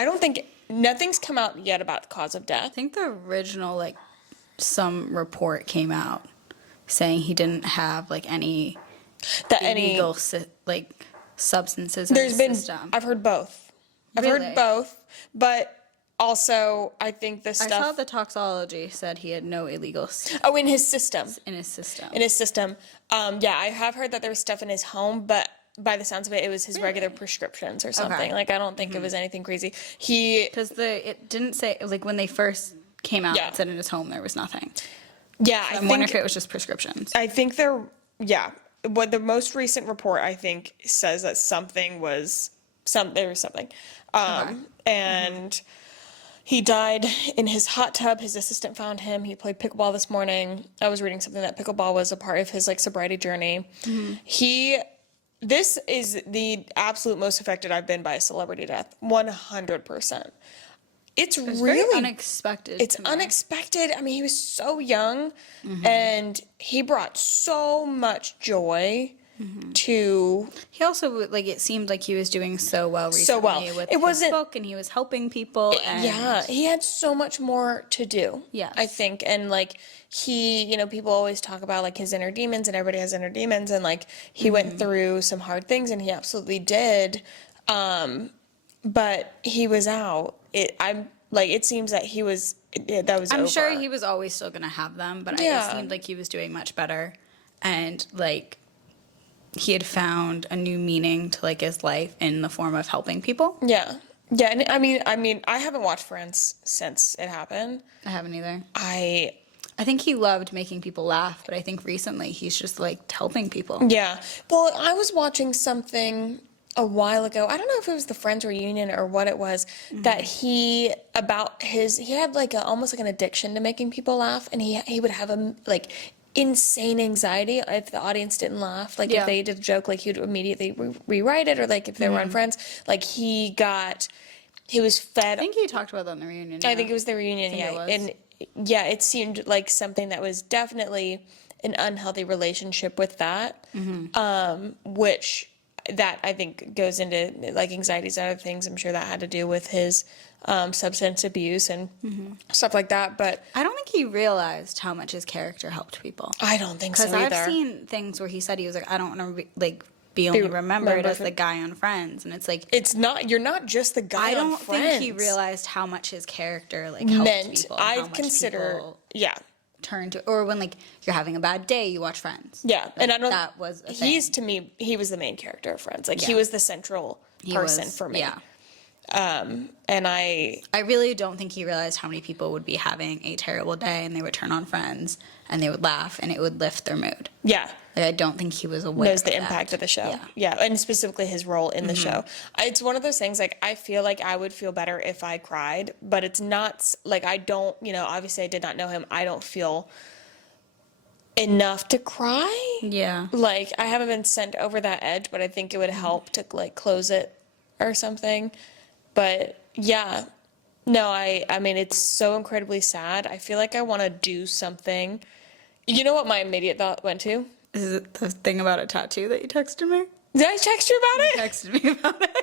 I don't think nothing's come out yet about the cause of I death. think the original, like, some report came out saying he didn't have, like, any illegal, like, substances in his system. I've heard both. I've Really? heard both, but also I think the I stuff. saw the toxology said he had no illegal Oh, in his system. in his system. In his system. Yeah, I have heard that there was stuff in his home, but by the sounds of it, it was his regular prescriptions or something. Okay. Like, I don't think it was anything crazy. Because it didn't say, like, when they first came out, Yeah. it said in his home there was nothing. Yeah, I'm wondering if it was just prescriptions. I think what the most recent report, I think, says that there was something. And he died in his hot tub. His assistant found him. He played pickleball this morning. I was reading something that pickleball was a part of his, like, sobriety journey. This is the absolute most affected I've been by a celebrity death. 100%. It's really very unexpected. It's unexpected. I mean, he was so young, and he brought so much joy to. He also, like, it seemed like he was doing so well recently So well. with It his wasn't- book, and he was helping people. And Yeah, he had so much more to do. Yes. I think, and like people always talk about like his inner demons, and everybody has inner demons, and like he went through some hard things, and he absolutely did. But he was out. It seems that he was. That was. I'm over. sure he was always still going to have them, but Yeah. it seemed like he was doing much better. And, like, he had found a new meaning to, like, his life in the form of helping people. Yeah, yeah, and I mean, I haven't watched Friends since it happened. I haven't either. I think he loved making people laugh, but I think recently he's just, like, helping people. Yeah. Well, I was watching something a while ago. I don't know if it was the Friends reunion or what it was, that he had like almost like an addiction to making people laugh, and he would have like insane anxiety if the audience didn't laugh. Like if they did a joke, like he would immediately rewrite it, or like if they were on Friends, like he was fed. I think he talked about that in the reunion. I think it was the reunion, and yeah, it seemed like something that was definitely an unhealthy relationship with that, which that I think goes into like anxieties and other things. I'm sure that had to do with his substance abuse and stuff like that. But I don't think he realized how much his character helped people. I don't think so either. Because I've seen things where he said he was like, I don't want to be only remembered as the guy on Friends, and it's like you're not just the guy on Friends. I don't think he realized how much his character like helped people. I consider turn to, or when like you're having a bad day, you watch Friends. Yeah, like, and I don't. That was a thing. To me, he was the main character of Friends. Like he was the central person for me. Yeah. And I really don't think he realized how many people would be having a terrible day and they would turn on Friends and they would laugh and it would lift their mood. Yeah. Like, I don't think he was aware knows the impact of the show. Yeah, and specifically his role in the show. It's one of those things, like, I feel like I would feel better if I cried, but it's not, like, I don't, obviously I did not know him. I don't feel enough to cry. Yeah. Like, I haven't been sent over that edge, but I think it would help to, like, close it or something. But, yeah. No, I mean, it's so incredibly sad. I feel like I want to do something. You know what my immediate thought went to? Is it the thing about a tattoo that you texted me? Did I text you about it? You texted me about it.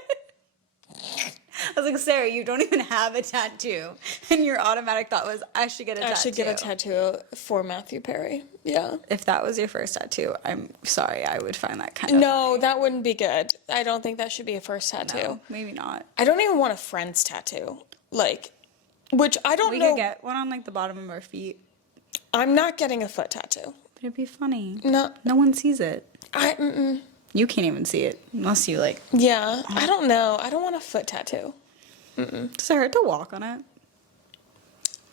I was like, Sarah, you don't even have a tattoo. And your automatic thought was, I should get a tattoo. I should get a tattoo for Matthew Perry. Yeah. If that was your first tattoo, I'm sorry, I would find that kind of No, that wouldn't be good. I don't think that should be a first tattoo. No, maybe not. I don't even want a friend's tattoo. Like, which I don't know. We could get one on, like, the bottom of our feet. I'm not getting a foot tattoo. But it'd be funny. No. No one sees it. Mm-mm. You can't even see it unless you, like... Yeah, I don't know. I don't want a foot tattoo. Mm-mm. Does it hurt to walk on it?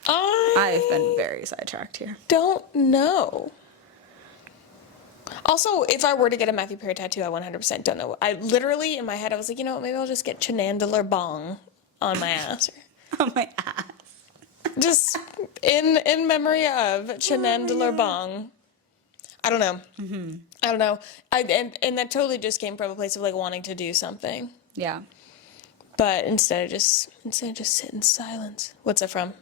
I've been very sidetracked here. Don't know. Also, if I were to get a Matthew Perry tattoo, I 100% don't know. I literally, in my head, I was like, you know what, maybe I'll just get Chenandeler Bong on my ass. On my ass. Just in memory of Chenandeler Bong. I don't know. Mm-hmm. I don't know. And that totally just came from a place of like wanting to do something. Yeah. But instead of just sit in silence. What's that from?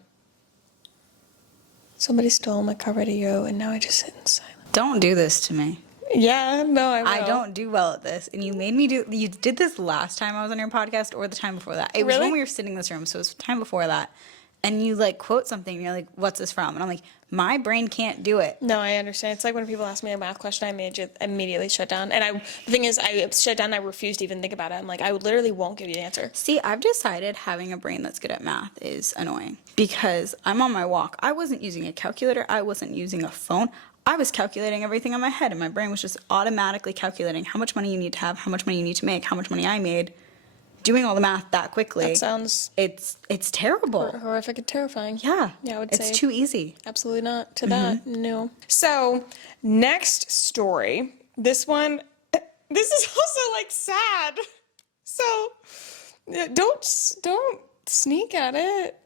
Somebody stole my car radio and now I just sit in silence. Don't do this to me. Yeah, no, I will. I don't do well at this. And you did this last time I was on your podcast or the time before that. It was Really? when we were sitting in this room, so it was the time before that. And you like quote something and you're like, what's this from? And I'm like, my brain can't do it. No, I understand. It's like when people ask me a math question, I immediately shut down. And the thing is, I shut down, I refuse to even think about it. I'm like, I literally won't give you the answer. See, I've decided having a brain that's good at math is annoying because I'm on my walk. I wasn't using a calculator. I wasn't using a phone. I was calculating everything in my head, and my brain was just automatically calculating how much money you need to have, how much money you need to make, how much money I made. Doing all the math that quickly. That sounds... It's terrible. Horrific and terrifying. Yeah. Yeah, I would say. It's too easy. Absolutely not to that. No. So, next story. This one, this is also like sad. So, don't sneak at it.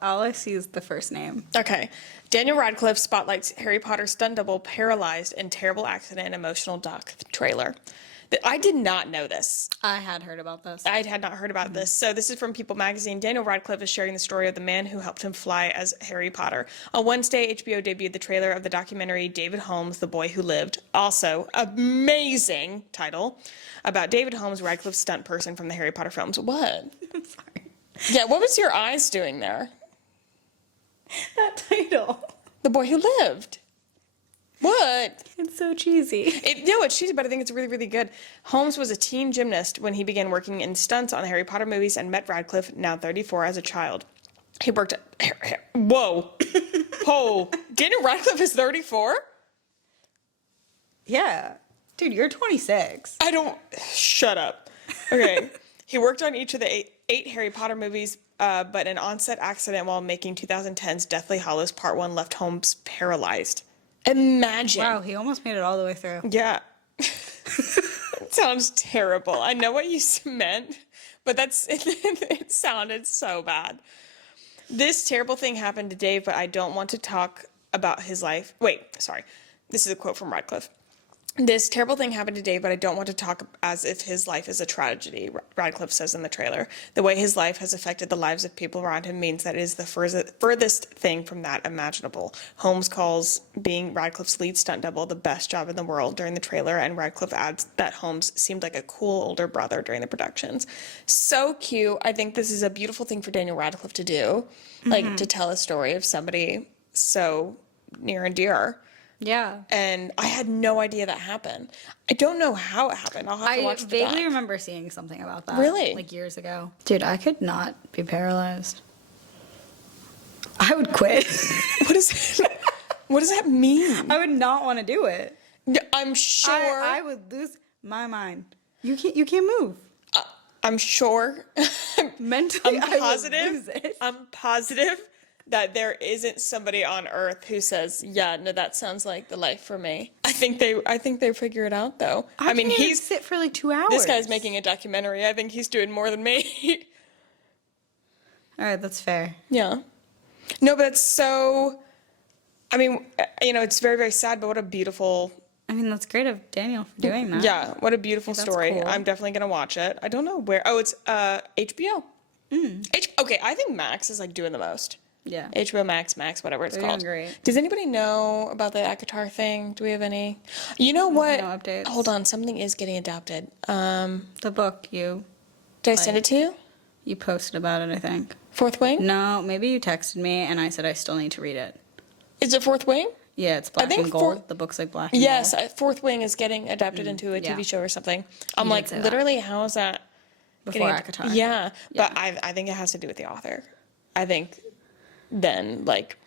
All I see is the first name. Okay. Daniel Radcliffe spotlights Harry Potter stunt double paralyzed in terrible accident and emotional doc trailer. I did not know this. I had heard about this. I had not heard about this. So this is from People magazine. Daniel Radcliffe is sharing the story of the man who helped him fly as Harry Potter. On Wednesday, HBO debuted the trailer of the documentary David Holmes, The Boy Who Lived. Also, amazing title about David Holmes, Radcliffe's stunt person from the Harry Potter films. What? I'm sorry. Yeah, what was your eyes doing there? That title. The Boy Who Lived. What? It's so cheesy. It's cheesy, but I think it's really, really good. Holmes was a teen gymnast when he began working in stunts on the Harry Potter movies and met Radcliffe, now 34, as a child. He worked at... Whoa. Daniel Radcliffe is 34? Yeah. Dude, you're 26. Shut up. Okay. He worked on each of the eight Harry Potter movies, but an on-set accident while making 2010's Deathly Hallows Part 1 left Holmes paralyzed. Imagine. Wow, he almost made it all the way through. Yeah. It sounds terrible. I know what you meant, but it sounded so bad. This terrible thing happened to Dave, but I don't want to talk about his life. Wait, sorry. This is a quote from Radcliffe. This terrible thing happened to Dave, but I don't want to talk as if his life is a tragedy, Radcliffe says in the trailer. The way his life has affected the lives of people around him means that it is the furthest thing from that imaginable. Holmes calls being Radcliffe's lead stunt double the best job in the world during the trailer, and Radcliffe adds that Holmes seemed like a cool older brother during the productions. So cute. I think this is a beautiful thing for Daniel Radcliffe to do, like to tell a story of somebody so near and dear. Yeah. And I had no idea that happened. I don't know how it happened. I'll have to watch the I doc. vaguely remember seeing something about that. Really? Like years ago. Dude, I could not be paralyzed. I would quit. What does that mean? I would not want to do it. I'm sure. I would lose my mind. You can't move. I'm sure. Mentally, I'm positive. I would lose it. I'm positive that there isn't somebody on Earth who says, "Yeah, no, that sounds like the life for me." I think they figure it out though. I mean, he's sit for like 2 hours. This guy's making a documentary. I think he's doing more than me. All right, that's fair. Yeah. No, but it's so. I mean, it's very, very sad, but what a beautiful. I mean, that's great of Daniel for doing that. Yeah, what a beautiful story. Cool. I'm definitely gonna watch it. I don't know where. Oh, it's HBO. Okay, I think Max is like doing the most. Yeah. HBO Max, whatever it's They're called. doing great. Does anybody know about the Akatar thing? Do we have any? You know what? No updates. Hold on, something is getting adapted. The book Did I send it to you? you posted about it, I think. Fourth Wing? No, maybe you texted me and I said I still need to read it. Is it Fourth Wing? Yeah, it's black think and gold. The book's like black and Yes, gold. Fourth Wing is getting adapted into a TV yeah. show or something. I'm You did like, say that. literally, how is that? Before getting- Akatar. Yeah, but Yeah. I think it has to do with the author. I think then, like,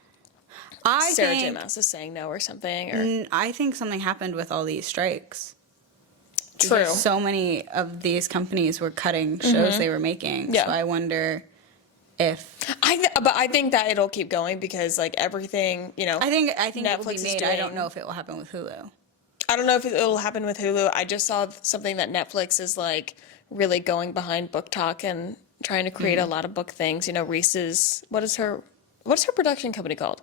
I Sarah J. think, Maas is saying no or something. Or I think something happened with all these strikes. True. Because so many of these companies were cutting shows they were making. Yeah. So I wonder if But I think that it'll keep going because, like, everything, I think it will Netflix be is made. doing. I don't know if it will happen with Hulu. I don't know if it'll happen with Hulu. I just saw something that Netflix is like really going behind Book Talk and trying to create a lot of book things. Reese's. What's her production company called?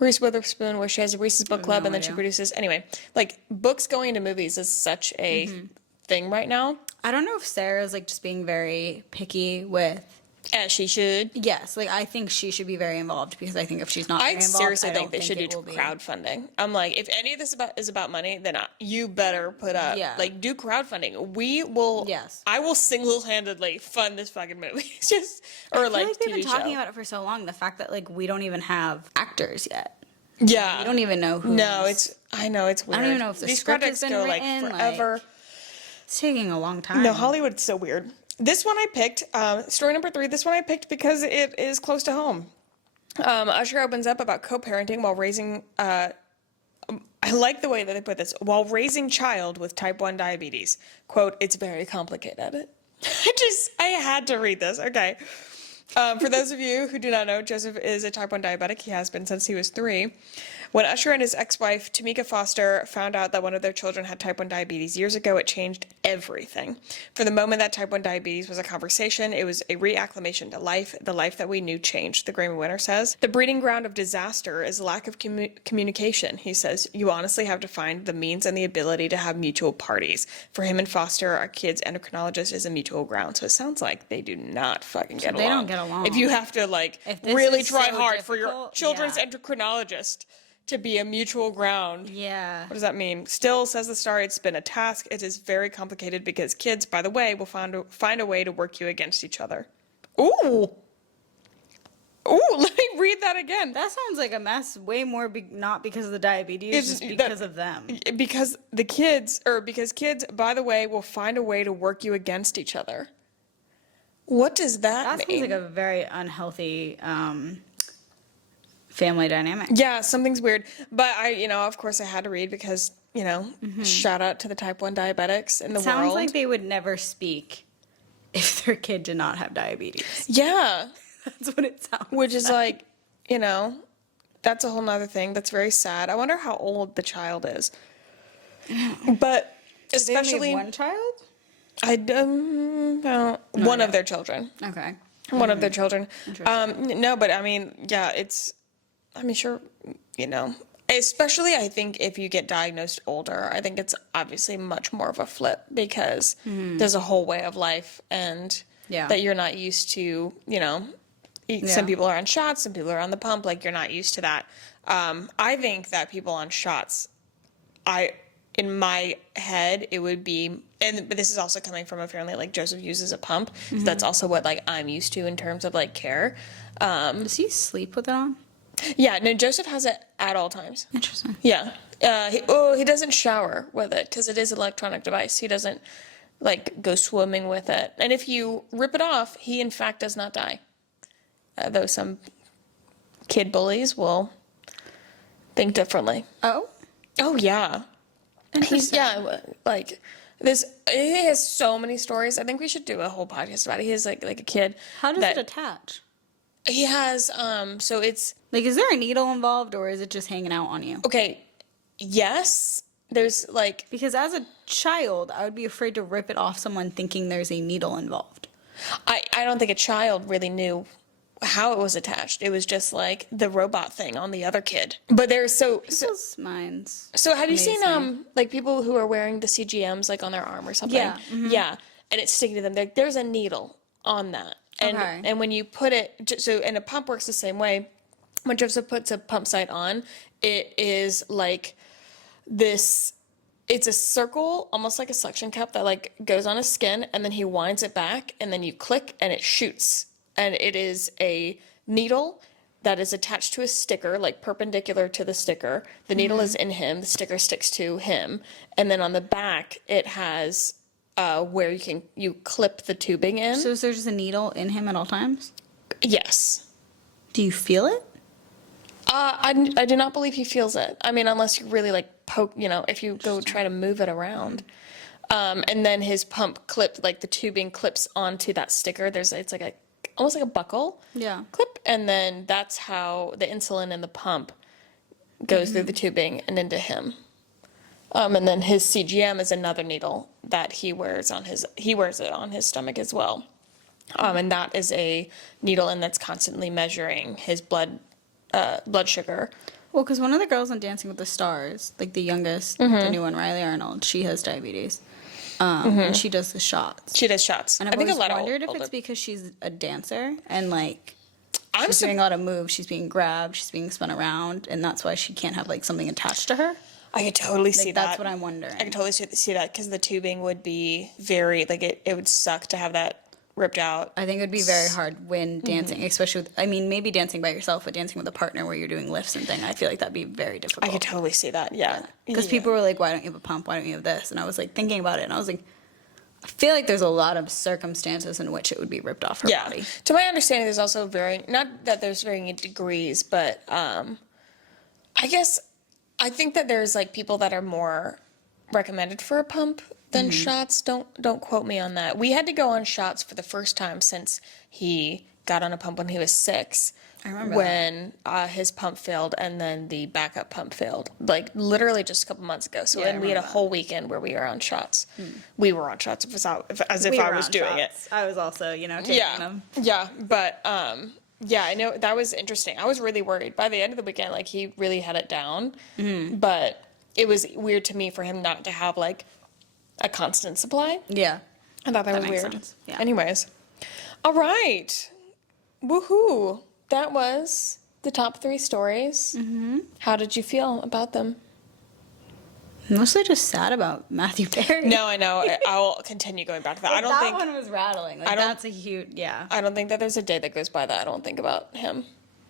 Reese Witherspoon, where she has a Reese's Book Club and then she idea. produces. Anyway, like books going into movies is such a thing right now. I don't know if Sarah's like just being very picky with As she should. Yes, like I think she should be very involved because I think if she's not very I involved, seriously I think don't they should do it will be. crowdfunding. I'm like, if any of this is about money, then you better put up, Yeah. like, do crowdfunding. We will, Yes. I will single-handedly fund this fucking movie. It's just, or I feel like they've TV been talking show. about it for so long. The fact that like we don't even have actors yet. Yeah. We don't even know who. No, I know, it's weird. I don't even know if the These script has projects been go, written, like, forever. It's taking a long time. No, Hollywood's so weird. This one I picked, story number 3, this one I picked because it is close to home. Usher opens up about co-parenting while raising, I like the way that they put this, while raising child with type 1 diabetes. Quote, it's very complicated. I had to read this. Okay. For those of you who do not know, Joseph is a type 1 diabetic. He has been since he was 3. When Usher and his ex-wife, Tamika Foster, found out that one of their children had type 1 diabetes years ago, it changed everything. For the moment that type 1 diabetes was a conversation, it was a reacclimation to life. The life that we knew changed, the Grammy winner says. The breeding ground of disaster is lack of communication, he says. You honestly have to find the means and the ability to have mutual parties. For him and Foster, our kid's endocrinologist is a mutual ground. So it sounds like they do not fucking get along. They don't get along. If you have to, like, If this really is try so hard for your difficult, children's yeah. endocrinologist to be a mutual ground. Yeah. What does that mean? Still, says the star, it's been a task. It is very complicated because kids, by the way, will find a way to work you against each other. Ooh. Ooh, let me read that again. That sounds like a mess. Way more not because of the diabetes, just because of them. Because kids, by the way, will find a way to work you against each other. What does that That mean? sounds like a very unhealthy family dynamic. Yeah, something's weird. But of course I had to read because, shout out to the type 1 diabetics in the world. Sounds like they would never speak if their kid did not have diabetes. Yeah. That's what it sounds Which is like, that's a whole nother thing. That's very sad. I wonder how old the child is. But especially one child? one of their children. Okay. One of their children. No, but I mean, yeah, sure, especially I think if you get diagnosed older, I think it's obviously much more of a flip because there's a whole way of life and that you're not used to, some people are on shots, some people are on the pump, like you're not used to that. I think that people on shots, in my head, it would be, but this is also coming from a family like Joseph uses a pump, so that's also what like I'm used to in terms of like care. Does he sleep with it on? Yeah, no, Joseph has it at all times. Interesting. Yeah. He doesn't shower with it because it is an electronic device. He doesn't like go swimming with it. And if you rip it off, he in fact does not die. Though some kid bullies will think differently. Oh? Oh, yeah. Like this, he has so many stories. I think we should do a whole podcast about it. He has like a kid. How does it attach? He has, so it's. Like, is there a needle involved or is it just hanging out on you? Okay, yes. There's like. Because as a child, I would be afraid to rip it off someone thinking there's a needle involved. I don't think a child really knew how it was attached. It was just like the robot thing on the other kid. But there's People's minds. So have you amaze seen like people who are wearing the CGMs like on their arm or something? Yeah. Mm-hmm. Yeah, and it's sticking to them. There's a needle on that. And Okay. and when you put it and a pump works the same way. When Joseph puts a pump site on, it is like this. It's a circle, almost like a suction cup that like goes on his skin, and then he winds it back, and then you click, and it shoots. And it is a needle that is attached to a sticker, like perpendicular to the sticker. The needle is in him. The sticker sticks to him, and then on the back it has where you clip the tubing in. So is there just a needle in him at all times? Yes. Do you feel it? I do not believe he feels it. I mean, unless you really like poke, if you go try to move it around. And then his pump like the tubing clips onto that sticker. It's like almost like a buckle. Yeah. Clip. And then that's how the insulin in the pump goes through the tubing and into him. And then his CGM is another needle that he wears it on his stomach as well. And that is a needle and that's constantly measuring his blood sugar. Well, because one of the girls on Dancing with the Stars, like the youngest, the new one, Riley Arnold, she has diabetes. and she does the shots. She does shots. And I I've think a always lot wondered of if older. it's because she's a dancer and like I'm she's so- doing a lot of moves. She's being grabbed. She's being spun around, and that's why she can't have like something attached to her. I could totally see Like that. that's what I'm wondering. I could totally see that because the tubing would be very like it would suck to have that ripped out. I think it would be very hard when dancing, especially with, I mean, maybe dancing by yourself, but dancing with a partner where you're doing lifts and things. I feel like that'd be very difficult. I could totally see that. Yeah. Because people were like, why don't you have a pump? Why don't you have this? And I was like thinking about it, and I was like, I feel like there's a lot of circumstances in which it would be ripped off her body. To my understanding, there's also varying, not that there's varying degrees, but I guess I think that there's like people that are more recommended for a pump than shots. Don't quote me on that. We had to go on shots for the first time since he got on a pump when he was 6. I remember when his pump failed and then the backup pump failed, like literally just a couple months ago. So Yeah, then I we had a remember whole weekend where we were on shots. We were on shots as if We I were was on doing shots. I was also, taking them. yeah, but yeah, I know that was interesting. I was really worried by the end of the weekend. Like he really had it down, but it was weird to me for him not to have like a constant supply. Yeah. I thought that was makes weird. sense. Yeah. Anyways, all right, woohoo! That was the top 3 stories. How did you feel about them? Mostly just sad about Matthew Perry. No, I know. I will continue going back to that. I don't that think one was rattling. Like, I don't- that's a huge, yeah. I don't think that there's a day that goes by that I don't think about him.